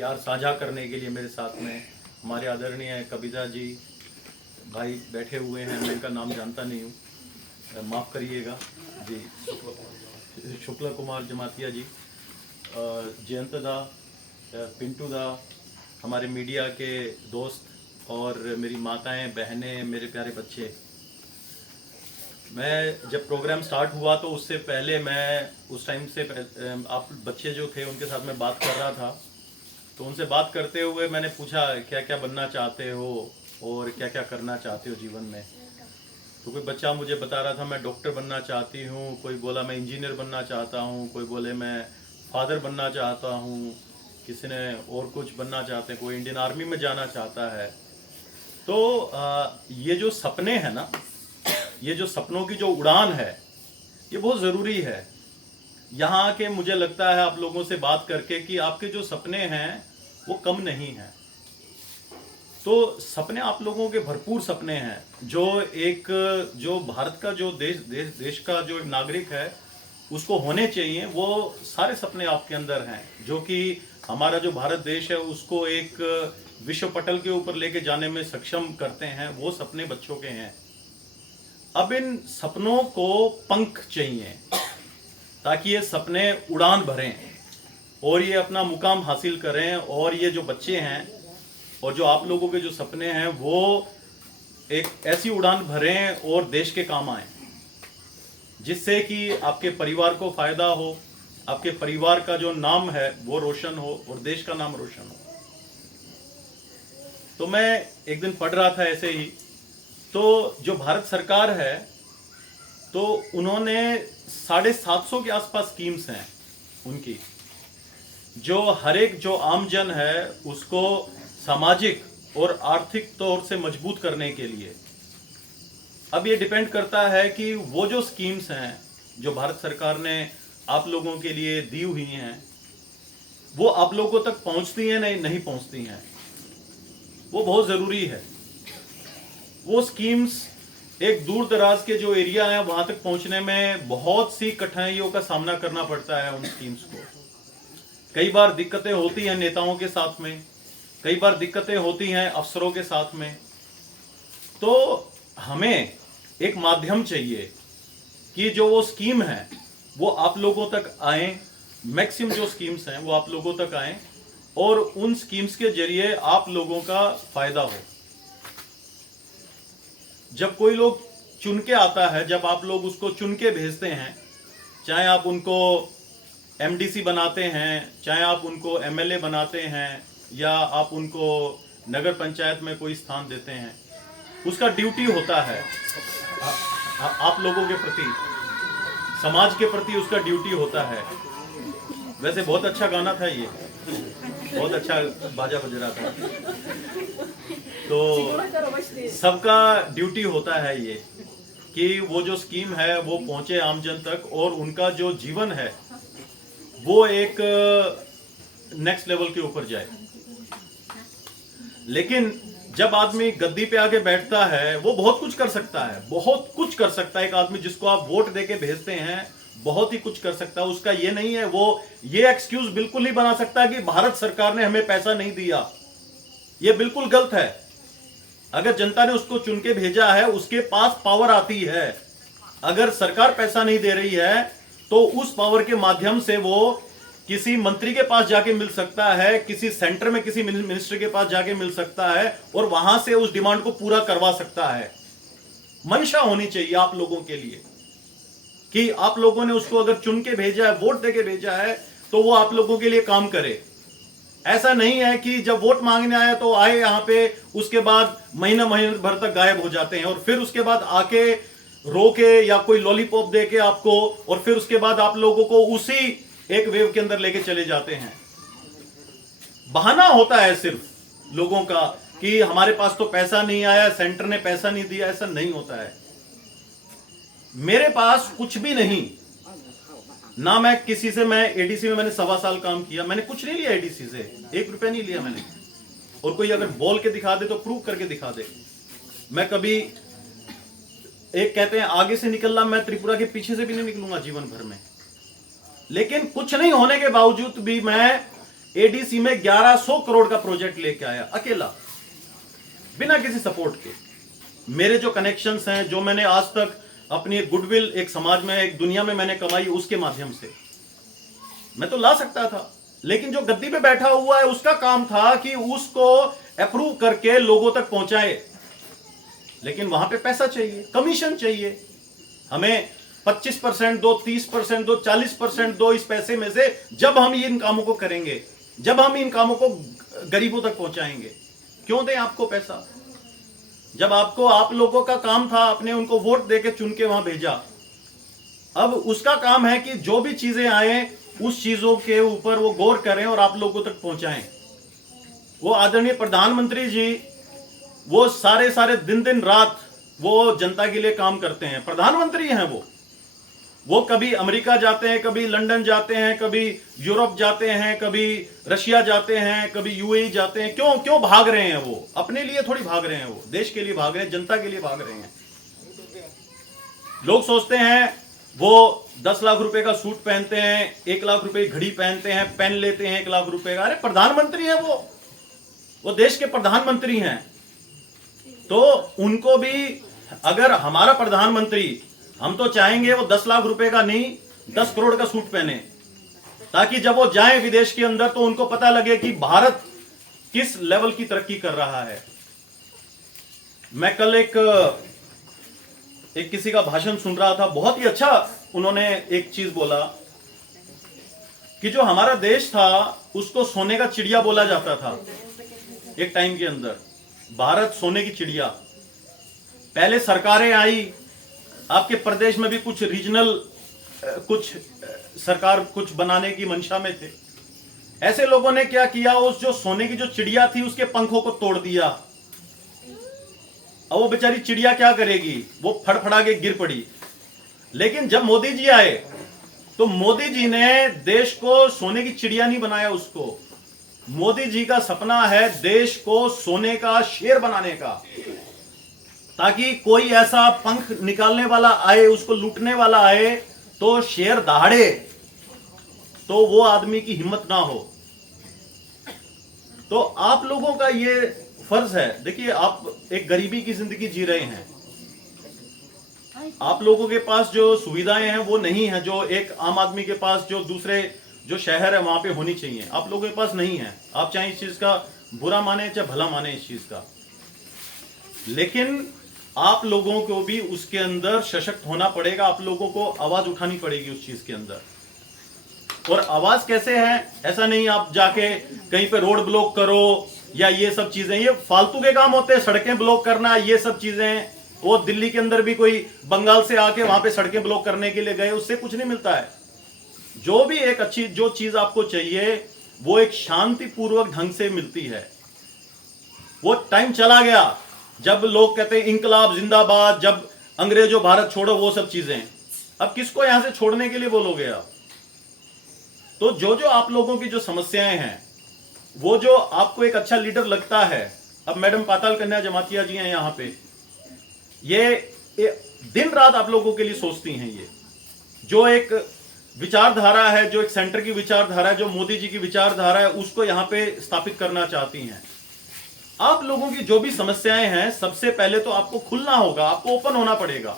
प्यार साझा करने के लिए मेरे साथ में हमारे आदरणीय कविता जी भाई बैठे हुए हैं। मैं इनका नाम जानता नहीं हूँ, माफ़ करिएगा जी। शुक्ला कुमार जमातिया जी, जयंत दा, पिंटू दा, हमारे मीडिया के दोस्त और मेरी माताएं, बहनें, मेरे प्यारे बच्चे। मैं जब प्रोग्राम स्टार्ट हुआ तो उससे पहले मैं उस टाइम से आप बच्चे जो थे उनके साथ में बात कर रहा था, तो उनसे बात करते हुए मैंने पूछा क्या क्या बनना चाहते हो और क्या क्या करना चाहते हो जीवन में। तो कोई बच्चा मुझे बता रहा था मैं डॉक्टर बनना चाहती हूँ, कोई बोला मैं इंजीनियर बनना चाहता हूँ, कोई बोले मैं फादर बनना चाहता हूँ, किसी ने और कुछ बनना चाहते हैं, कोई इंडियन आर्मी में जाना चाहता है। तो ये जो सपने हैं ना, ये जो सपनों की जो उड़ान है, ये बहुत ज़रूरी है। यहाँ आके मुझे लगता है आप लोगों से बात करके कि आपके जो सपने हैं वो कम नहीं हैं। तो सपने आप लोगों के भरपूर सपने हैं। जो भारत का जो देश का जो नागरिक है उसको होने चाहिए, वो सारे सपने आपके अंदर हैं, जो कि हमारा जो भारत देश है उसको एक विश्व पटल के ऊपर लेके जाने में सक्षम करते हैं। वो सपने बच्चों के हैं। अब इन सपनों को पंख चाहिए ताकि ये सपने उड़ान भरें और ये अपना मुकाम हासिल करें। और ये जो बच्चे हैं और जो आप लोगों के जो सपने हैं वो एक ऐसी उड़ान भरें और देश के काम आए, जिससे कि आपके परिवार को फायदा हो, आपके परिवार का जो नाम है वो रोशन हो और देश का नाम रोशन हो। तो मैं एक दिन पढ़ रहा था ऐसे ही, तो जो भारत सरकार है तो उन्होंने 750 के आसपास स्कीम्स हैं उनकी, जो हर एक जो आमजन है उसको सामाजिक और आर्थिक तौर से मजबूत करने के लिए। अब ये डिपेंड करता है कि वो जो स्कीम्स हैं जो भारत सरकार ने आप लोगों के लिए दी हुई हैं वो आप लोगों तक पहुंचती हैं नहीं पहुंचती हैं, वो बहुत ज़रूरी है। वो स्कीम्स एक दूर दराज के जो एरिया है वहां तक पहुंचने में बहुत सी कठिनाइयों का सामना करना पड़ता है उन स्कीम्स को। कई बार दिक्कतें होती हैं नेताओं के साथ में, कई बार दिक्कतें होती हैं अफसरों के साथ में। तो हमें एक माध्यम चाहिए कि जो वो स्कीम है वो आप लोगों तक आए, मैक्सिमम जो स्कीम्स हैं वो आप लोगों तक आए और उन स्कीम्स के जरिए आप लोगों का फायदा हो। जब कोई लोग चुन के आता है, जब आप लोग उसको चुन के भेजते हैं, चाहे आप उनको एमडीसी बनाते हैं, चाहे आप उनको एमएलए बनाते हैं, या आप उनको नगर पंचायत में कोई स्थान देते हैं, उसका ड्यूटी होता है आप लोगों के प्रति, समाज के प्रति उसका ड्यूटी होता है। वैसे बहुत अच्छा गाना था ये, बहुत अच्छा बाजा बज रहा था। तो सबका ड्यूटी होता है ये कि वो जो स्कीम है वो पहुंचे आमजन तक और उनका जो जीवन है वो एक नेक्स्ट लेवल के ऊपर जाए। लेकिन जब आदमी गद्दी पे आके बैठता है वो बहुत कुछ कर सकता है, बहुत कुछ कर सकता है। एक आदमी जिसको आप वोट देके भेजते हैं बहुत ही कुछ कर सकता है। उसका ये नहीं है, वो ये एक्सक्यूज बिल्कुल नहीं बना सकता कि भारत सरकार ने हमें पैसा नहीं दिया। ये बिल्कुल गलत है। अगर जनता ने उसको चुन के भेजा है उसके पास पावर आती है। अगर सरकार पैसा नहीं दे रही है तो उस पावर के माध्यम से वो किसी मंत्री के पास जाके मिल सकता है, किसी सेंटर में किसी मिनिस्टर के पास जाके मिल सकता है और वहां से उस डिमांड को पूरा करवा सकता है। मंशा होनी चाहिए आप लोगों के लिए कि आप लोगों ने उसको अगर चुन के भेजा है, वोट देके भेजा है, तो वो आप लोगों के लिए काम करे। ऐसा नहीं है कि जब वोट मांगने आया तो आए यहाँ पे, उसके बाद महीना भर तक गायब हो जाते हैं और फिर उसके बाद आके रोके या कोई लॉलीपॉप दे के आपको, और फिर उसके बाद आप लोगों को उसी एक वेव के अंदर लेके चले जाते हैं। बहाना होता है सिर्फ लोगों का कि हमारे पास तो पैसा नहीं आया, सेंटर ने पैसा नहीं दिया। ऐसा नहीं होता है। मेरे पास कुछ भी नहीं ना, मैं किसी से, मैं एडीसी में मैंने 1.25 साल काम किया, मैंने कुछ नहीं लिया एडीसी से, 1 रुपया नहीं लिया मैंने। और कोई अगर बोल के दिखा दे तो प्रूव करके दिखा दे। मैं कभी, एक कहते हैं आगे से निकलना, मैं त्रिपुरा के पीछे से भी नहीं निकलूंगा जीवन भर में। लेकिन कुछ नहीं होने के बावजूद भी मैं एडीसी में 1100 करोड़ का प्रोजेक्ट लेके आया अकेला, बिना किसी सपोर्ट के। मेरे जो कनेक्शंस हैं, जो मैंने आज तक अपनी एक गुडविल एक समाज में, एक दुनिया में मैंने कमाई, उसके माध्यम से मैं तो ला सकता था, लेकिन जो गद्दी पे बैठा हुआ है उसका काम था कि उसको अप्रूव करके लोगों तक पहुंचाए। लेकिन वहां पे पैसा चाहिए, कमीशन चाहिए। हमें 25% दो, 30% दो, 40% दो इस पैसे में से, जब हम इन कामों को करेंगे, जब हम इन कामों को गरीबों तक पहुंचाएंगे। क्यों दें आपको पैसा, जब आपको, आप लोगों का काम था, आपने उनको वोट देके चुन के वहां भेजा। अब उसका काम है कि जो भी चीजें आए उस चीजों के ऊपर वो गौर करें और आप लोगों तक पहुंचाएं। वो आदरणीय प्रधानमंत्री जी, वो सारे दिन दिन रात वो जनता के लिए काम करते हैं। प्रधानमंत्री हैं वो कभी अमेरिका जाते हैं, कभी लंदन जाते हैं, कभी यूरोप जाते हैं, कभी रशिया जाते हैं, कभी यूएई जाते हैं। क्यों भाग रहे हैं? वो अपने लिए थोड़ी भाग रहे हैं, वो देश के लिए भाग रहे हैं, जनता के लिए भाग रहे हैं। लोग सोचते हैं वो 10 लाख रुपए का सूट पहनते हैं, 1 लाख रुपए की घड़ी पहनते हैं, पेन लेते हैं 1 लाख रुपए का। अरे प्रधानमंत्री है वो देश के प्रधानमंत्री हैं। तो उनको भी, अगर हमारा प्रधानमंत्री, हम तो चाहेंगे वो 10 लाख रुपए का नहीं, 10 करोड़ का सूट पहने, ताकि जब वो जाएं विदेश के अंदर तो उनको पता लगे कि भारत किस लेवल की तरक्की कर रहा है। मैं कल एक किसी का भाषण सुन रहा था, बहुत ही अच्छा उन्होंने एक चीज बोला कि जो हमारा देश था उसको सोने का चिड़िया बोला जाता था एक टाइम के अंदर। भारत सोने की चिड़िया। पहले सरकारें आई, आपके प्रदेश में भी कुछ रीजनल कुछ सरकार कुछ बनाने की मंशा में थे। ऐसे लोगों ने क्या किया, उस जो सोने की जो चिड़िया थी उसके पंखों को तोड़ दिया। अब वो बेचारी चिड़िया क्या करेगी, वो फड़फड़ा के गिर पड़ी। लेकिन जब मोदी जी आए तो मोदी जी ने देश को सोने की चिड़िया नहीं बनाया। उसको, मोदी जी का सपना है देश को सोने का शेर बनाने का, ताकि कोई ऐसा पंख निकालने वाला आए, उसको लूटने वाला आए तो शेर दहाड़े, तो वो आदमी की हिम्मत ना हो। तो आप लोगों का ये फर्ज है। देखिए, आप एक गरीबी की जिंदगी जी रहे हैं, आप लोगों के पास जो सुविधाएं हैं वो नहीं है जो एक आम आदमी के पास, जो दूसरे जो शहर है वहां पे होनी चाहिए, आप लोगों के पास नहीं है। आप चाहे इस चीज का बुरा माने चाहे भला माने इस चीज का, लेकिन आप लोगों को भी उसके अंदर सशक्त होना पड़ेगा। आप लोगों को आवाज उठानी पड़ेगी उस चीज के अंदर। और आवाज कैसे है, ऐसा नहीं आप जाके कहीं पे रोड ब्लॉक करो या ये सब चीजें, ये फालतू के काम होते हैं। सड़कें ब्लॉक करना, ये सब चीजें, वो दिल्ली के अंदर भी कोई बंगाल से आके वहां पे सड़कें ब्लॉक करने के लिए गए, उससे कुछ नहीं मिलता है। जो भी एक अच्छी जो चीज आपको चाहिए वो एक शांतिपूर्वक ढंग से मिलती है। वो टाइम चला गया जब लोग कहते हैं इंकलाब जिंदाबाद, जब अंग्रेजों भारत छोड़ो, वो सब चीजें। अब किसको यहां से छोड़ने के लिए बोलोगे आप? तो जो आप लोगों की जो समस्याएं हैं, वो जो आपको एक अच्छा लीडर लगता है, अब मैडम पाताल कन्या जमातिया जी हैं यहां पे, ये दिन रात आप लोगों के लिए सोचती हैं। ये जो एक विचारधारा है, जो एक सेंटर की विचारधारा है, जो मोदी जी की विचारधारा है, उसको यहां पे स्थापित करना चाहती हैं। आप लोगों की जो भी समस्याएं हैं, सबसे पहले तो आपको खुलना होगा, आपको ओपन होना पड़ेगा।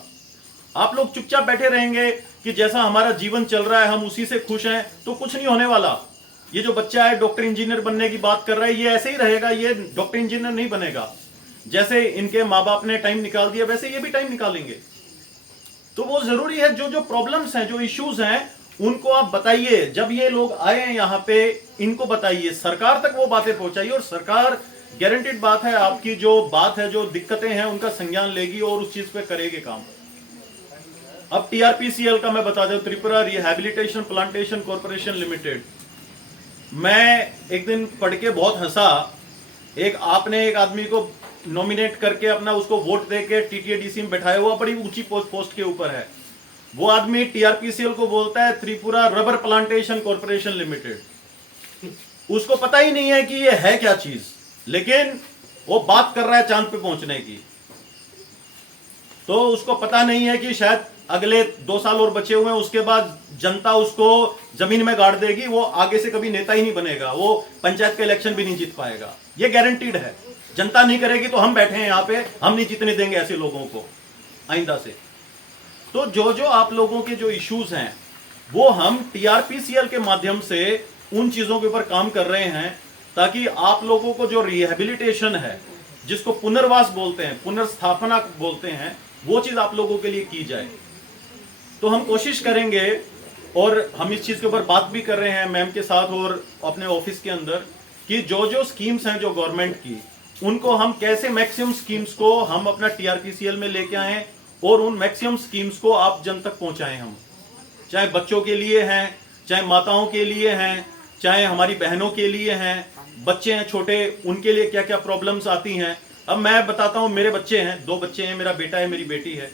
आप लोग चुपचाप बैठे रहेंगे कि जैसा हमारा जीवन चल रहा है हम उसी से खुश हैं, तो कुछ नहीं होने वाला। ये जो बच्चा है डॉक्टर इंजीनियर बनने की बात कर रहा है, ये ऐसे ही रहेगा, ये डॉक्टर इंजीनियर नहीं बनेगा। जैसे इनके माँ बाप ने टाइम निकाल दिया, वैसे ये भी टाइम निकालेंगे। तो वो जरूरी है, जो प्रॉब्लम्स हैं, जो इश्यूज हैं, उनको आप बताइए। जब ये लोग आए हैं यहाँ पे, इनको बताइए, सरकार तक वो बातें पहुंचाइए, और सरकार गारंटीड बात है आपकी जो बात है, जो दिक्कतें हैं, उनका संज्ञान लेगी और उस चीज पे करेगी काम। अब टीआरपीसीएल का मैं बता दूं, Tripura rehabilitation plantation corporation limited. मैं एक दिन पढ़ के बहुत हंसा। आपने एक आदमी को नॉमिनेट करके अपना उसको वोट देके टीटीएडीसी में बैठाया हुआ, बड़ी ऊंची पोस्ट के ऊपर है। वो आदमी टीआरपीसीएल को बोलता है Tripura rubber plantation corporation limited. उसको पता ही नहीं है कि ये है क्या चीज, लेकिन वो बात कर रहा है चांद पे पहुंचने की। तो उसको पता नहीं है कि शायद अगले 2 साल और बचे हुए हैं, उसके बाद जनता उसको जमीन में गाड़ देगी, वो आगे से कभी नेता ही नहीं बनेगा, वो पंचायत का इलेक्शन भी नहीं जीत पाएगा। ये गारंटीड है। जनता नहीं करेगी तो हम बैठे हैं यहाँ पे, हम नहीं जीतने देंगे ऐसे लोगों को आइंदा से। तो जो जो आप लोगों के जो इश्यूज हैं वो हम टीआरपीसीएल के माध्यम से उन चीजों के ऊपर काम कर रहे हैं, ताकि आप लोगों को जो रिहेबिलिटेशन है, जिसको पुनर्वास बोलते हैं, पुनर्स्थापना बोलते हैं, वो चीज आप लोगों के लिए की जाए। तो हम कोशिश करेंगे, और हम इस चीज के ऊपर बात भी कर रहे हैं मैम के साथ और अपने ऑफिस के अंदर, कि जो जो स्कीम्स हैं जो गवर्नमेंट की, उनको हम कैसे मैक्सिमम स्कीम्स को हम अपना टीआरपीसीएल में लेके आए और उन मैक्सिमम स्कीम्स को आप जन तक पहुंचाएं। हम चाहे बच्चों के लिए हैं, चाहे माताओं के लिए हैं, चाहे हमारी बहनों के लिए हैं, बच्चे हैं छोटे, उनके लिए क्या क्या प्रॉब्लम्स आती हैं। अब मैं बताता हूं, मेरे बच्चे हैं, 2 बच्चे हैं, मेरा बेटा है, मेरी बेटी है।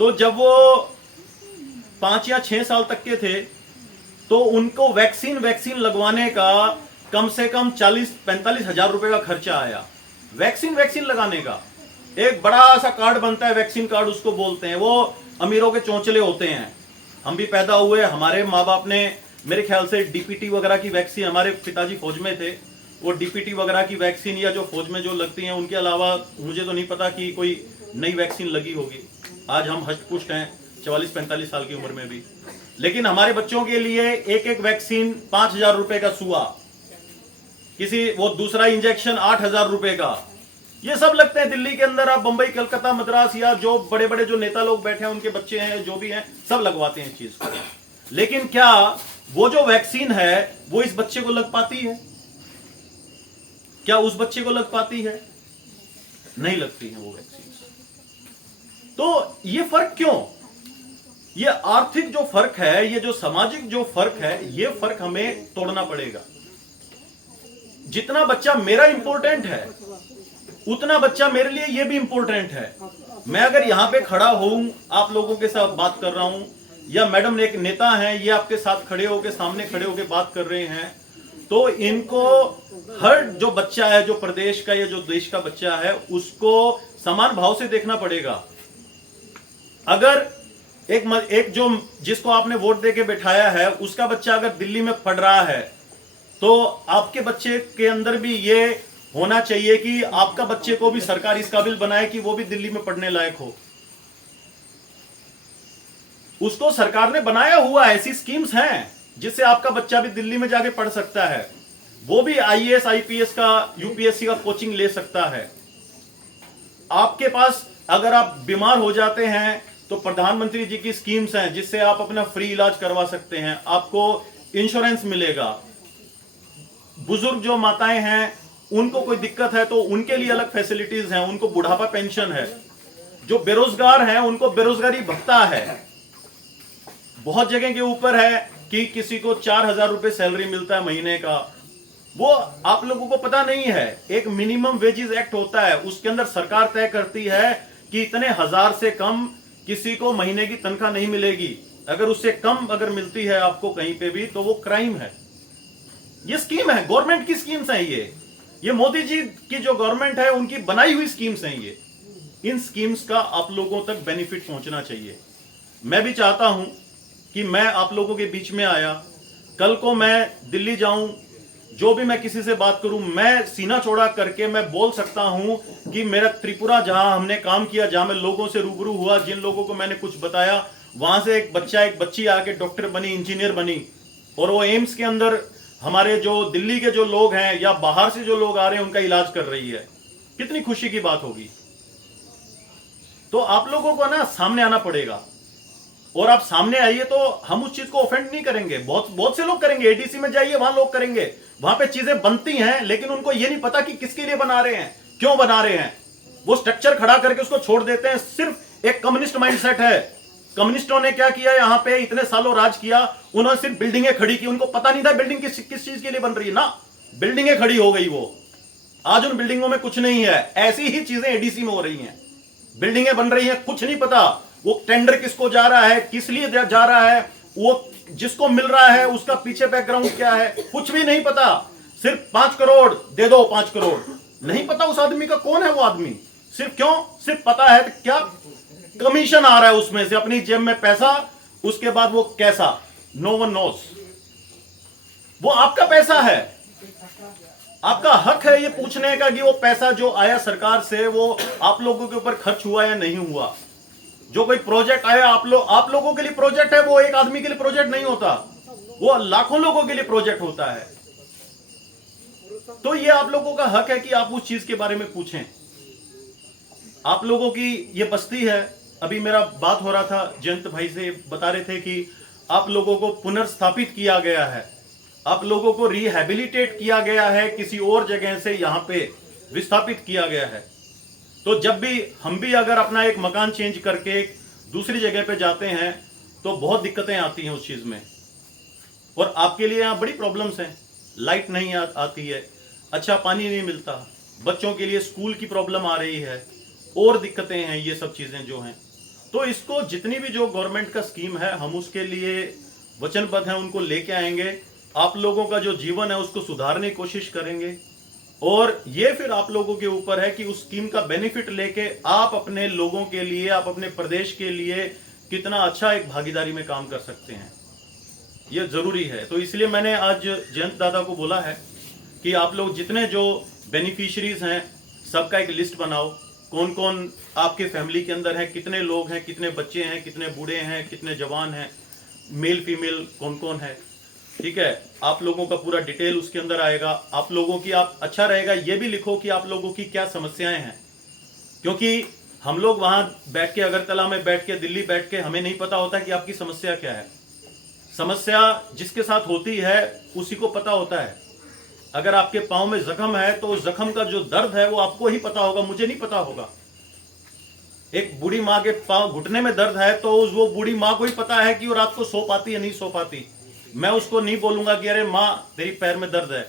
तो जब वो 5 या 6 साल तक के थे तो उनको वैक्सीन लगवाने का कम से कम 40-45 हजार रुपए का खर्चा आया। वैक्सीन लगाने का एक बड़ा सा कार्ड बनता है, वैक्सीन कार्ड उसको बोलते हैं, वो अमीरों के चौंचले होते हैं। हम भी पैदा हुए, हमारे माँ बाप ने मेरे ख्याल से डीपीटी वगैरह की वैक्सीन, हमारे पिताजी फौज में थे, वो डीपीटी वगैरह की वैक्सीन या जो फौज में जो लगती हैं, उनके अलावा मुझे तो नहीं पता कि कोई नई वैक्सीन लगी होगी। आज हम हष्ट-पुष्ट हैं 44-45 साल की उम्र में भी, लेकिन हमारे बच्चों के लिए एक एक वैक्सीन 5,000 रुपए का सुआ, किसी वो दूसरा इंजेक्शन 8,000 रुपए का, ये सब लगते हैं। दिल्ली के अंदर आप बंबई, कलकत्ता, मद्रास या जो बड़े बड़े जो नेता लोग बैठे हैं, उनके बच्चे हैं, जो भी हैं, सब लगवाते हैं इस चीज को। लेकिन क्या वो जो वैक्सीन है वो इस बच्चे को लग पाती है? क्या उस बच्चे को लग पाती है? नहीं लगती है वो वैक्सीन। तो ये फर्क क्यों? ये आर्थिक जो फर्क है, ये जो सामाजिक जो फर्क है, ये फर्क हमें तोड़ना पड़ेगा। जितना बच्चा मेरा इंपॉर्टेंट है, उतना बच्चा मेरे लिए ये भी इंपॉर्टेंट है। मैं अगर यहां पे खड़ा हूं, आप लोगों के साथ बात कर रहा हूं, या मैडम एक नेता हैं, ये आपके साथ खड़े होके, सामने खड़े होके बात कर रहे हैं, तो इनको हर जो बच्चा है, जो प्रदेश का या जो देश का बच्चा है, उसको समान भाव से देखना पड़ेगा। अगर एक जो जिसको आपने वोट देके बैठाया है, उसका बच्चा अगर दिल्ली में पढ़ रहा है, तो आपके बच्चे के अंदर भी ये होना चाहिए कि आपका बच्चे को भी सरकार इस काबिल बनाए कि वो भी दिल्ली में पढ़ने लायक हो। उसको सरकार ने बनाया हुआ, ऐसी स्कीम्स हैं जिससे आपका बच्चा भी दिल्ली में जाके पढ़ सकता है, वो भी आईएएस, आईपीएस का, यूपीएससी का कोचिंग ले सकता है। आपके पास अगर आप बीमार हो जाते हैं तो प्रधानमंत्री जी की स्कीम्स हैं जिससे आप अपना फ्री इलाज करवा सकते हैं, आपको इंश्योरेंस मिलेगा। बुजुर्ग जो माताएं हैं, उनको कोई दिक्कत है तो उनके लिए अलग फैसिलिटीज हैं, उनको बुढ़ापा पेंशन है। जो बेरोजगार हैं उनको बेरोजगारी भत्ता है। बहुत जगह के ऊपर है कि किसी को 4,000 रुपए सैलरी मिलता है महीने का, वो आप लोगों को पता नहीं है। एक मिनिमम वेजेस एक्ट होता है, उसके अंदर सरकार तय करती है कि इतने हजार से कम किसी को महीने की तनख्वाह नहीं मिलेगी। अगर उससे कम अगर मिलती है आपको कहीं पे भी, तो वो क्राइम है। ये स्कीम है, गवर्नमेंट की स्कीम्स हैं ये मोदी जी की जो गवर्नमेंट है उनकी बनाई हुई स्कीम्स हैं ये। इन स्कीम्स का आप लोगों तक बेनिफिट पहुंचना चाहिए। मैं भी चाहता हूं कि मैं आप लोगों के बीच में आया, कल को मैं दिल्ली जाऊं, जो भी मैं किसी से बात करूं, मैं सीना चौड़ा करके मैं बोल सकता हूं कि मेरा त्रिपुरा जहां हमने काम किया, जहां मैं लोगों से रूबरू हुआ, जिन लोगों को मैंने कुछ बताया, वहां से एक बच्चा एक बच्ची आके डॉक्टर बनी, इंजीनियर बनी, और वो एम्स के अंदर हमारे जो दिल्ली के जो लोग हैं या बाहर से जो लोग आ रहे हैं उनका इलाज कर रही है। कितनी खुशी की बात होगी। तो आप लोगों को ना सामने आना पड़ेगा, और आप सामने आइए तो हम उस चीज को ऑफेंड नहीं करेंगे। बहुत से लोग करेंगे, एडीसी में जाइए, वहां लोग करेंगे, वहां पे चीजें बनती हैं, लेकिन उनको ये नहीं पता कि किसके लिए बना रहे हैं, क्यों बना रहे हैं। वो स्ट्रक्चर खड़ा करके उसको छोड़ देते हैं। सिर्फ एक कम्युनिस्ट माइंडसेट है। कम्युनिस्टों ने क्या किया, यहां पे इतने सालों राज किया, उन्होंने सिर्फ बिल्डिंगें खड़ी की। उनको पता नहीं था बिल्डिंग किस चीज के लिए बन रही है ना, बिल्डिंगें खड़ी हो गई। वो आज उन बिल्डिंगों में कुछ नहीं है। ऐसी ही चीजें एडीसी में हो रही हैं, बिल्डिंगें बन रही हैं, कुछ नहीं पता वो टेंडर किसको जा रहा है, किस लिए जा रहा है, वो जिसको मिल रहा है उसका पीछे बैकग्राउंड क्या है, कुछ भी नहीं पता। सिर्फ 5 करोड़ दे दो, 5 करोड़ नहीं पता उस आदमी का कौन है वो आदमी। सिर्फ क्यों, सिर्फ पता है क्या कमीशन आ रहा है उसमें से, अपनी जेब में पैसा, उसके बाद वो कैसा, नो वन नोस। वो आपका पैसा है, आपका हक है ये पूछने का कि वो पैसा जो आया सरकार से वो आप लोगों के ऊपर खर्च हुआ या नहीं हुआ। जो कोई प्रोजेक्ट आया आप लोगों के लिए प्रोजेक्ट है, वो एक आदमी के लिए प्रोजेक्ट नहीं होता, वो लाखों लोगों के लिए प्रोजेक्ट होता है। तो ये आप लोगों का हक है कि आप उस चीज के बारे में पूछें। आप लोगों की ये बस्ती है, अभी मेरा बात हो रहा था, जयंत भाई से बता रहे थे कि आप लोगों को पुनर्स्थापित किया गया है, आप लोगों को रिहैबिलिटेट किया गया है, किसी और जगह से यहां पे विस्थापित किया गया है। तो जब भी हम भी अगर अपना एक मकान चेंज करके एक दूसरी जगह पे जाते हैं तो बहुत दिक्कतें आती हैं उस चीज में। और आपके लिए यहाँ बड़ी प्रॉब्लम्स हैं, लाइट नहीं आती है, अच्छा पानी नहीं मिलता, बच्चों के लिए स्कूल की प्रॉब्लम आ रही है, और दिक्कतें हैं, ये सब चीजें जो हैं। तो इसको जितनी भी जो गवर्नमेंट का स्कीम है हम उसके लिए वचनबद्ध हैं, उनको लेके आएंगे, आप लोगों का जो जीवन है उसको सुधारने की कोशिश करेंगे। और ये फिर आप लोगों के ऊपर है कि उस स्कीम का बेनिफिट लेके आप अपने लोगों के लिए, आप अपने प्रदेश के लिए कितना अच्छा एक भागीदारी में काम कर सकते हैं, ये जरूरी है। तो इसलिए मैंने आज जयंत दादा को बोला है कि आप लोग जितने जो बेनिफिशियरीज हैं सबका एक लिस्ट बनाओ, कौन कौन आपके फैमिली के अंदर है, कितने लोग हैं, कितने बच्चे हैं, कितने बूढ़े हैं, कितने जवान हैं, मेल फीमेल कौन कौन है, ठीक है। आप लोगों का पूरा डिटेल उसके अंदर आएगा। आप लोगों की, आप अच्छा रहेगा ये भी लिखो कि आप लोगों की क्या समस्याएं हैं, क्योंकि हम लोग वहां बैठ के, अगरतला में बैठ के, दिल्ली बैठ के, हमें नहीं पता होता कि आपकी समस्या क्या है। समस्या जिसके साथ होती है उसी को पता होता है। अगर आपके पांव में जख्म है तो उस जख्म का जो दर्द है वो आपको ही पता होगा, मुझे नहीं पता होगा। एक बूढ़ी माँ के पांव घुटने में दर्द है तो वो बूढ़ी माँ को ही पता है कि वो रात को सो पाती या नहीं सो पाती। मैं उसको नहीं बोलूंगा कि अरे माँ तेरी पैर में दर्द है,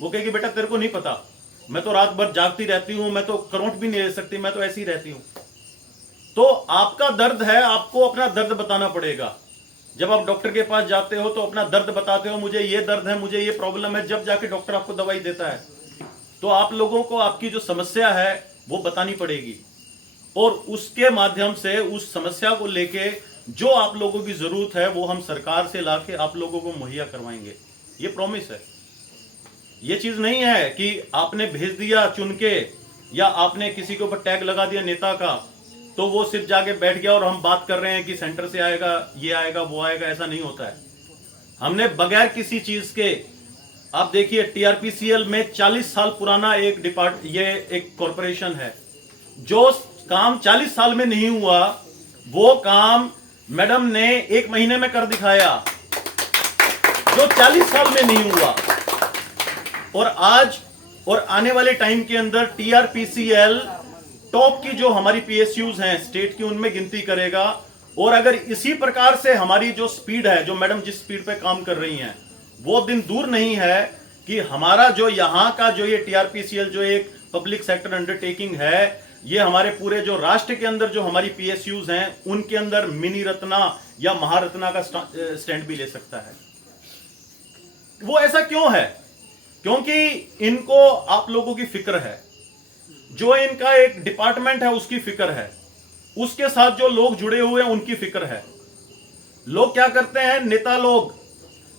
वो कहेगी बेटा तेरे को नहीं पता, मैं तो रात भर जागती रहती हूं, मैं तो करंट भी नहीं ले सकती, मैं तो ऐसी रहती हूं। तो आपका दर्द है, आपको अपना दर्द बताना पड़ेगा। जब आप डॉक्टर के पास जाते हो तो अपना दर्द बताते हो, मुझे ये दर्द है, मुझे ये प्रॉब्लम है, जब जाके डॉक्टर आपको दवाई देता है। तो आप लोगों को आपकी जो समस्या है वो बतानी पड़ेगी और उसके माध्यम से उस समस्या को लेके जो आप लोगों की जरूरत है वो हम सरकार से लाके आप लोगों को मुहैया करवाएंगे, ये प्रॉमिस है। ये चीज नहीं है कि आपने भेज दिया चुन के या आपने किसी के ऊपर टैग लगा दिया नेता का तो वो सिर्फ जाके बैठ गया और हम बात कर रहे हैं कि सेंटर से आएगा, ये आएगा, वो आएगा, ऐसा नहीं होता है। हमने बगैर किसी चीज के, आप देखिए टीआरपीसीएल में 40 साल पुराना एक कॉरपोरेशन है, जो काम 40 साल में नहीं हुआ वो काम मैडम ने 1 महीने में कर दिखाया, जो 40 साल में नहीं हुआ। और आज और आने वाले टाइम के अंदर टीआरपीसीएल टॉप की जो हमारी पीएसयूज हैं स्टेट की, उनमें गिनती करेगा। और अगर इसी प्रकार से हमारी जो स्पीड है, जो मैडम जिस स्पीड पे काम कर रही हैं, वो दिन दूर नहीं है कि हमारा जो यहाँ का जो ये टीआरपीसीएल जो एक पब्लिक सेक्टर अंडरटेकिंग है, ये हमारे पूरे जो राष्ट्र के अंदर जो हमारी पीएसयूज हैं उनके अंदर मिनी रत्ना या महारत्ना का स्टैंड भी ले सकता है। वो ऐसा क्यों है? क्योंकि इनको आप लोगों की फिक्र है, जो इनका एक डिपार्टमेंट है उसकी फिक्र है, उसके साथ जो लोग जुड़े हुए हैं उनकी फिक्र है। लोग क्या करते हैं, नेता लोग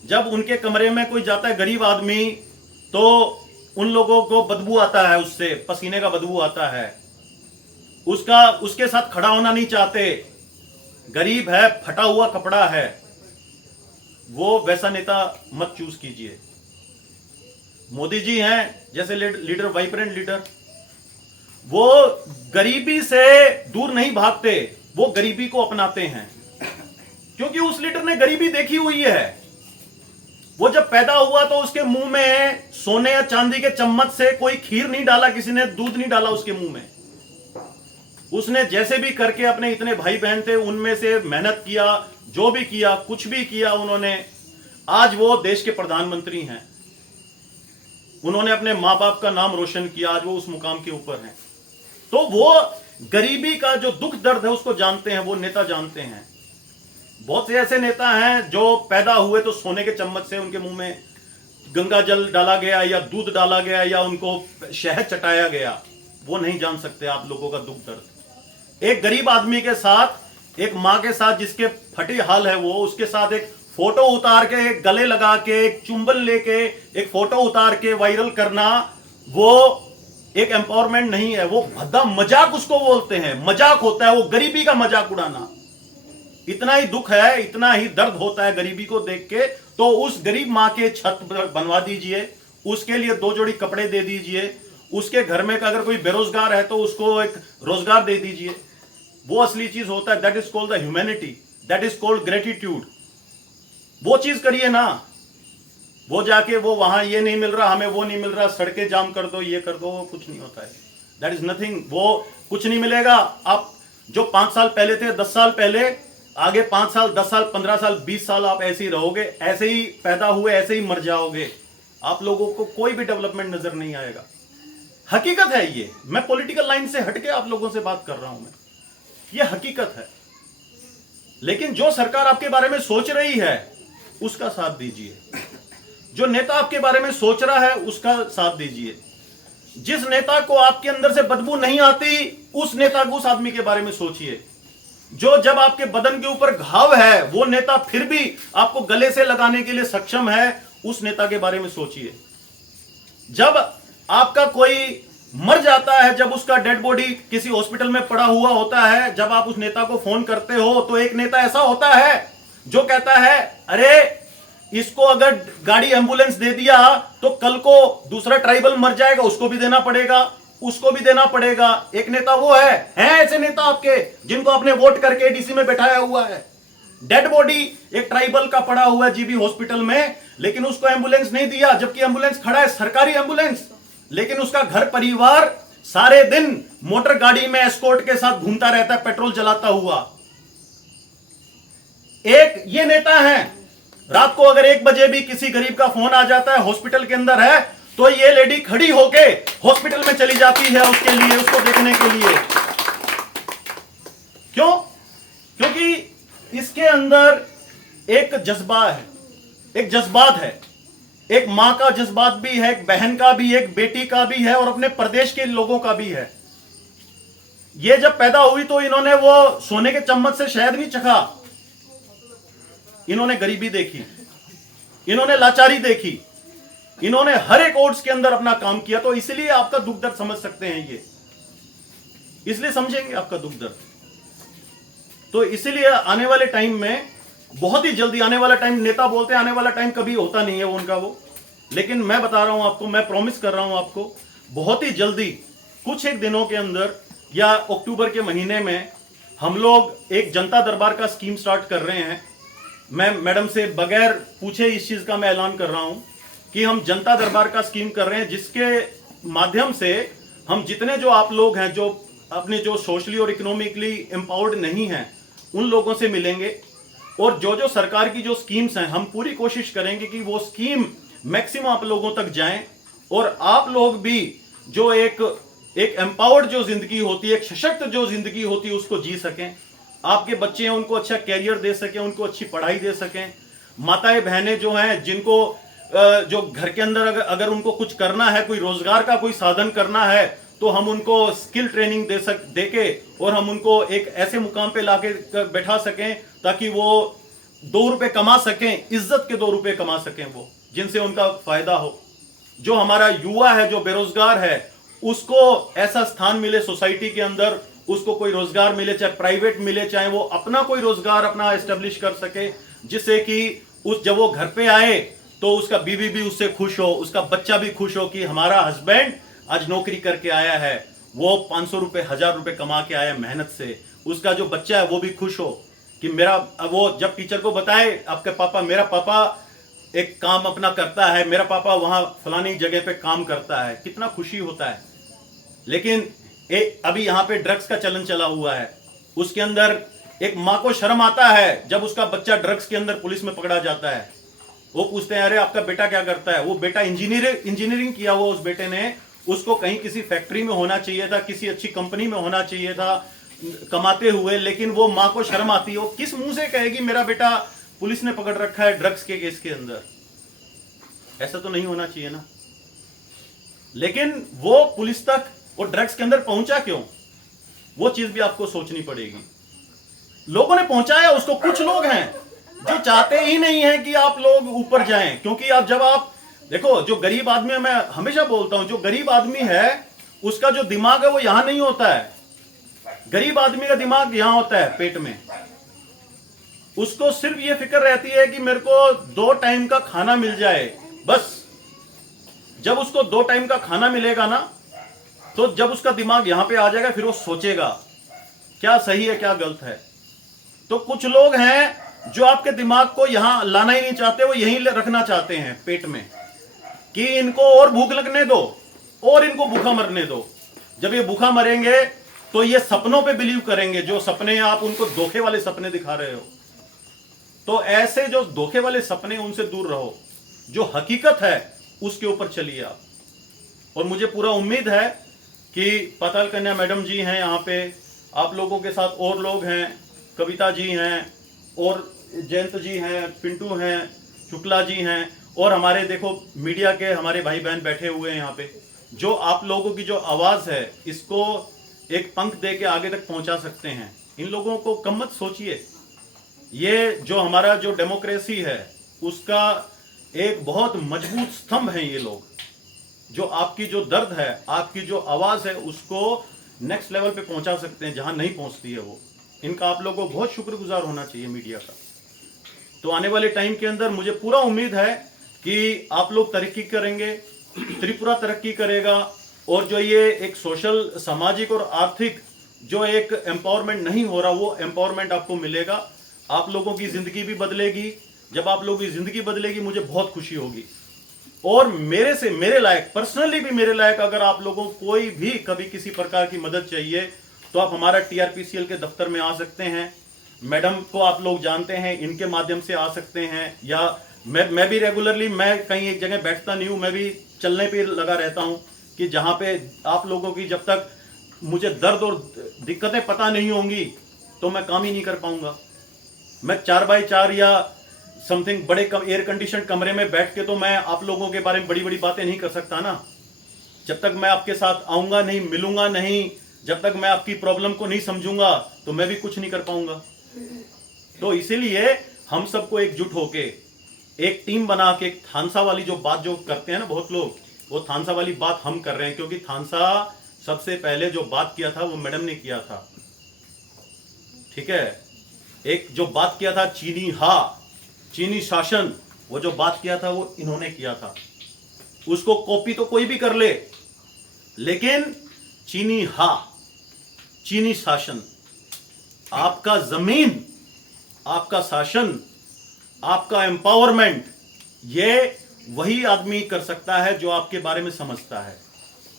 जब उनके कमरे में कोई जाता है गरीब आदमी तो उन लोगों को बदबू आता है, उससे पसीने का बदबू आता है, उसके साथ खड़ा होना नहीं चाहते। गरीब है, फटा हुआ कपड़ा है, वो वैसा नेता मत चूज कीजिए। मोदी जी हैं जैसे लीडर, वाइब्रेंट लीडर, वो गरीबी से दूर नहीं भागते, वो गरीबी को अपनाते हैं, क्योंकि उस लीडर ने गरीबी देखी हुई है। वो जब पैदा हुआ तो उसके मुंह में सोने या चांदी के चम्मच से कोई खीर नहीं डाला, किसी ने दूध नहीं डाला उसके मुंह में। उसने जैसे भी करके अपने इतने भाई बहन थे उनमें से मेहनत किया, जो भी किया, कुछ भी किया उन्होंने। आज वो देश के प्रधानमंत्री हैं, उन्होंने अपने मां बाप का नाम रोशन किया, आज वो उस मुकाम के ऊपर हैं। तो वो गरीबी का जो दुख दर्द है उसको जानते हैं, वो नेता जानते हैं। बहुत से ऐसे नेता हैं जो पैदा हुए तो सोने के चम्मच से उनके मुंह में गंगा जल डाला गया या दूध डाला गया या उनको शहद चटाया गया, वो नहीं जान सकते आप लोगों का दुख दर्द। एक गरीब आदमी के साथ, एक माँ के साथ जिसके फटी हाल है वो, उसके साथ एक फोटो उतार के, एक गले लगा के, एक चुंबन लेके, एक फोटो उतार के वायरल करना, वो एक एम्पावरमेंट नहीं है, वो भद्दा मजाक उसको बोलते हैं, मजाक होता है, वो गरीबी का मजाक उड़ाना। इतना ही दुख है, इतना ही दर्द होता है गरीबी को देख के, तो उस गरीब माँ के छत बनवा दीजिए, उसके लिए 2 जोड़ी कपड़े दे दीजिए, उसके घर में अगर कोई बेरोजगार है तो उसको एक रोजगार दे दीजिए। वो असली चीज होता है। That is called the humanity, that is called gratitude. वो चीज करिए ना। वो जाके वो वहां ये नहीं मिल रहा, हमें वो नहीं मिल रहा, सड़कें जाम कर दो, ये कर दो, वो कुछ नहीं होता है। दैट इज नथिंग, वो कुछ नहीं मिलेगा। आप जो 5 साल पहले थे, 10 साल पहले, आगे 5 साल, 10 साल, 15 साल, 20 साल आप ऐसे ही रहोगे, ऐसे ही पैदा हुए, ऐसे ही मर जाओगे। आप लोगों को कोई भी डेवलपमेंट नजर नहीं आएगा। हकीकत है ये। मैं पॉलिटिकल लाइन से हटके आप लोगों से बात कर रहा हूं। मैं ये हकीकत है। लेकिन जो सरकार आपके बारे में सोच रही है उसका साथ दीजिए। जो नेता आपके बारे में सोच रहा है उसका साथ दीजिए। जिस नेता को आपके अंदर से बदबू नहीं आती, उस नेता को, उस आदमी के बारे में सोचिए। जो जब आपके बदन के ऊपर घाव है, वो नेता फिर भी आपको गले से लगाने के लिए सक्षम है, उस नेता के बारे में सोचिए। जब आपका कोई मर जाता है, जब उसका डेड बॉडी किसी हॉस्पिटल में पड़ा हुआ होता है, जब आप उस नेता को फोन करते हो, तो एक नेता ऐसा होता है जो कहता है, अरे इसको अगर गाड़ी एम्बुलेंस दे दिया तो कल को दूसरा ट्राइबल मर जाएगा, उसको भी देना पड़ेगा, उसको भी देना पड़ेगा। एक नेता वो है ऐसे नेता आपके जिनको आपने वोट करके डीसी में बैठाया हुआ है। डेड बॉडी एक ट्राइबल का पड़ा हुआ है जीबी हॉस्पिटल में, लेकिन उसको एम्बुलेंस नहीं दिया, जबकि एम्बुलेंस खड़ा है, सरकारी एम्बुलेंस, लेकिन उसका घर परिवार सारे दिन मोटर गाड़ी में एस्कॉर्ट के साथ घूमता रहता है, पेट्रोल जलाता हुआ। एक ये नेता है। रात को अगर 1 बजे भी किसी गरीब का फोन आ जाता है, हॉस्पिटल के अंदर है, तो ये लेडी खड़ी होके हॉस्पिटल में चली जाती है उसके लिए, उसको देखने के लिए। क्यों? क्योंकि इसके अंदर एक जज्बा है, एक जज्बात है। एक मां का जज्बात भी है, एक बहन का भी, एक बेटी का भी है, और अपने प्रदेश के लोगों का भी है। ये जब पैदा हुई तो इन्होंने वो सोने के चम्मच से शहद नहीं चखा। इन्होंने गरीबी देखी, इन्होंने लाचारी देखी, इन्होंने हर एक ओट्स के अंदर अपना काम किया। तो इसलिए आपका दुख दर्द समझ सकते हैं ये, इसलिए समझेंगे आपका दुख दर्द। तो इसलिए आने वाले टाइम में, बहुत ही जल्दी आने वाला टाइम, नेता बोलते हैं आने वाला टाइम, कभी होता नहीं है वो उनका वो, लेकिन मैं बता रहा हूं आपको, मैं प्रॉमिस कर रहा हूं आपको, बहुत ही जल्दी, कुछ एक दिनों के अंदर या अक्टूबर के महीने में हम लोग एक जनता दरबार का स्कीम स्टार्ट कर रहे हैं। मैं मैडम से बगैर पूछे इस चीज का मैं ऐलान कर रहा हूं कि हम जनता दरबार का स्कीम कर रहे हैं, जिसके माध्यम से हम जितने जो आप लोग हैं, जो अपने जो सोशली और इकोनॉमिकली एम्पावर्ड नहीं हैं, उन लोगों से मिलेंगे, और जो जो सरकार की जो स्कीम्स हैं, हम पूरी कोशिश करेंगे कि वो स्कीम मैक्सिमम आप लोगों तक जाएं, और आप लोग भी जो एक एम्पावर्ड जो जिंदगी होती है, एक सशक्त जो जिंदगी होती है, उसको जी सकें। आपके बच्चे हैं उनको अच्छा कैरियर दे सकें, उनको अच्छी पढ़ाई दे सकें। माताएं बहनें जो हैं, जिनको जो घर के अंदर अगर उनको कुछ करना है, कोई रोजगार का कोई साधन करना है, तो हम उनको स्किल ट्रेनिंग देके और हम उनको एक ऐसे मुकाम पे लाके बैठा सकें ताकि वो 2 रुपए कमा सकें, इज्जत के 2 रुपए कमा सकें, वो जिनसे उनका फायदा हो। जो हमारा युवा है, जो बेरोजगार है, उसको ऐसा स्थान मिले सोसाइटी के अंदर, उसको कोई रोजगार मिले, चाहे प्राइवेट मिले, चाहे वो अपना कोई रोजगार अपना एस्टेब्लिश कर सके, जिससे कि जब वो घर पे आए तो उसका बीवी भी उससे खुश हो, उसका बच्चा भी खुश हो कि हमारा हस्बैंड आज नौकरी करके आया है, वो 500 रुपए 1000 रुपए कमा के आया मेहनत से। उसका जो बच्चा है वो भी खुश हो कि मेरा, वो जब टीचर को बताए आपके पापा, मेरा पापा एक काम अपना करता है, मेरा पापा वहां फलानी जगह पे काम करता है, कितना खुशी होता है। लेकिन अभी यहाँ पे ड्रग्स का चलन चला हुआ है, उसके अंदर एक माँ को शर्म आता है जब उसका बच्चा ड्रग्स के अंदर पुलिस में पकड़ा जाता है। वो पूछते हैं अरे आपका बेटा क्या करता है? वो बेटा इंजीनियरिंग किया हुआ उस बेटे ने, उसको कहीं किसी फैक्ट्री में होना चाहिए था, किसी अच्छी कंपनी में होना चाहिए था कमाते हुए, लेकिन वो माँ को शर्म आती है। वो किस मुंह से कहेगी मेरा बेटा पुलिस ने पकड़ रखा है ड्रग्स के केस के अंदर? ऐसा तो नहीं होना चाहिए ना। लेकिन वो पुलिस तक वो ड्रग्स के अंदर पहुंचा क्यों? वो चीज भी आपको सोचनी पड़ेगी। लोगों ने पहुंचाया उसको, कुछ लोग हैं जो चाहते ही नहीं है कि आप लोग ऊपर जाएं, क्योंकि जब आप देखो, जो गरीब आदमी है, मैं हमेशा बोलता हूं, जो गरीब आदमी है उसका जो दिमाग है वो यहां नहीं होता है। गरीब आदमी का दिमाग यहां होता है, पेट में। उसको सिर्फ ये फिक्र रहती है कि मेरे को 2 टाइम का खाना मिल जाए, बस। जब उसको 2 टाइम का खाना मिलेगा ना, तो जब उसका दिमाग यहां पे आ जाएगा, फिर वो सोचेगा क्या सही है क्या गलत है। तो कुछ लोग हैं जो आपके दिमाग को यहां लाना ही नहीं चाहते, वो यहीं रखना चाहते हैं पेट में, कि इनको और भूख लगने दो और इनको भूखा मरने दो। जब ये भूखा मरेंगे तो ये सपनों पे बिलीव करेंगे, जो सपने आप उनको धोखे वाले सपने दिखा रहे हो। तो ऐसे जो धोखे वाले सपने, उनसे दूर रहो। जो हकीकत है उसके ऊपर चलिए आप। और मुझे पूरा उम्मीद है कि पाताल कन्या मैडम जी हैं यहाँ पे, आप लोगों के साथ और लोग हैं, कविता जी हैं, और जयंत जी हैं, पिंटू हैं, शुक्ला जी हैं, और हमारे देखो मीडिया के हमारे भाई बहन बैठे हुए हैं यहाँ पे, जो आप लोगों की जो आवाज़ है इसको एक पंख दे के आगे तक पहुँचा सकते हैं। इन लोगों को कम मत सोचिए। ये जो हमारा जो डेमोक्रेसी है उसका एक बहुत मजबूत स्तंभ है ये लोग, जो आपकी जो दर्द है, आपकी जो आवाज़ है, उसको नेक्स्ट लेवल पे पहुंचा सकते हैं जहां नहीं पहुंचती है वो। इनका आप लोगों को बहुत शुक्रगुजार होना चाहिए, मीडिया का। तो आने वाले टाइम के अंदर मुझे पूरा उम्मीद है कि आप लोग तरक्की करेंगे, त्रिपुरा तरक्की करेगा, और जो ये एक सोशल, सामाजिक और आर्थिक जो एक एम्पावरमेंट नहीं हो रहा, वो एम्पावरमेंट आपको मिलेगा। आप लोगों की जिंदगी भी बदलेगी। जब आप लोगों की जिंदगी बदलेगी मुझे बहुत खुशी होगी। और मेरे से, मेरे लायक, पर्सनली भी मेरे लायक, अगर आप लोगों को कोई भी कभी किसी प्रकार की मदद चाहिए तो आप हमारा टीआरपीसीएल के दफ्तर में आ सकते हैं। मैडम को आप लोग जानते हैं, इनके माध्यम से आ सकते हैं, या मैं भी रेगुलरली, मैं कहीं एक जगह बैठता नहीं हूं, मैं भी चलने पे लगा रहता हूं, कि जहां पे आप लोगों की जब तक मुझे दर्द और दिक्कतें पता नहीं होंगी तो मैं काम ही नहीं कर पाऊंगा। मैं 4x4 या समथिंग बड़े एयर कंडीशन कमरे में बैठ के तो मैं आप लोगों के बारे में बड़ी बड़ी बातें नहीं कर सकता ना। जब तक मैं आपके साथ आऊंगा नहीं, मिलूंगा नहीं, जब तक मैं आपकी प्रॉब्लम को नहीं समझूंगा तो मैं भी कुछ नहीं कर पाऊंगा। तो इसीलिए हम सबको एकजुट होके एक टीम बना के, थानसा वाली जो बात जो करते हैं ना बहुत लोग, वो थानसा वाली बात हम कर रहे हैं, क्योंकि थानसा सबसे पहले जो बात किया था वो मैडम ने किया था। ठीक है, एक जो बात किया था चीनी शासन, वो जो बात किया था वो इन्होंने किया था। उसको कॉपी तो कोई भी कर ले, लेकिन चीनी शासन, आपका जमीन, आपका शासन, आपका एम्पावरमेंट, ये वही आदमी कर सकता है जो आपके बारे में समझता है।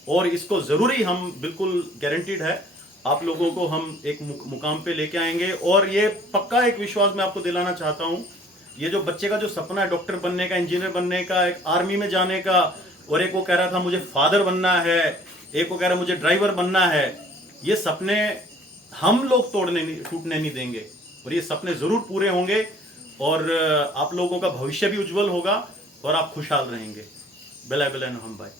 और इसको जरूरी, हम बिल्कुल गारंटीड है, आप लोगों को हम एक मुकाम पे लेके आएंगे। और ये पक्का एक विश्वास मैं आपको दिलाना चाहता हूं, ये जो बच्चे का जो सपना है डॉक्टर बनने का, इंजीनियर बनने का, एक आर्मी में जाने का, और एक वो कह रहा था मुझे फादर बनना है, एक वो कह रहा मुझे ड्राइवर बनना है, ये सपने हम लोग टूटने नहीं देंगे, और ये सपने जरूर पूरे होंगे, और आप लोगों का भविष्य भी उज्जवल होगा, और आप खुशहाल रहेंगे। बेला बेला हम भाई।